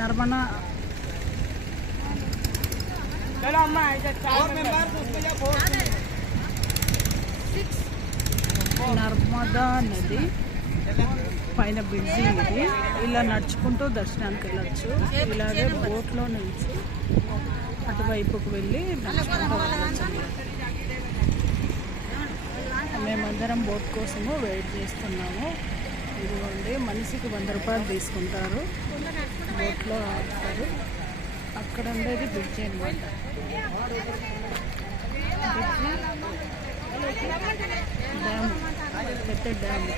नर्मदा నర్మదా నది పైన బ్రిడ్జి ఇది. ఇలా నడుచుకుంటూ దర్శనానికి వెళ్ళచ్చు. ఇలాగే బోట్లో నుంచి అటువైపుకు వెళ్ళి నడుచుకుంటూ వెళ్ళచ్చు. మేమందరం బోట్ కోసము వెయిట్ చేస్తున్నాము. ఇదిగోండి, మనిషికి 100 రూపాయలు తీసుకుంటారు. బోట్లో ఆడతారు. అక్కడ ఉండేది బ్రిడ్జి అనమాట. డ్యామ్, పెద్ద డ్యామ్.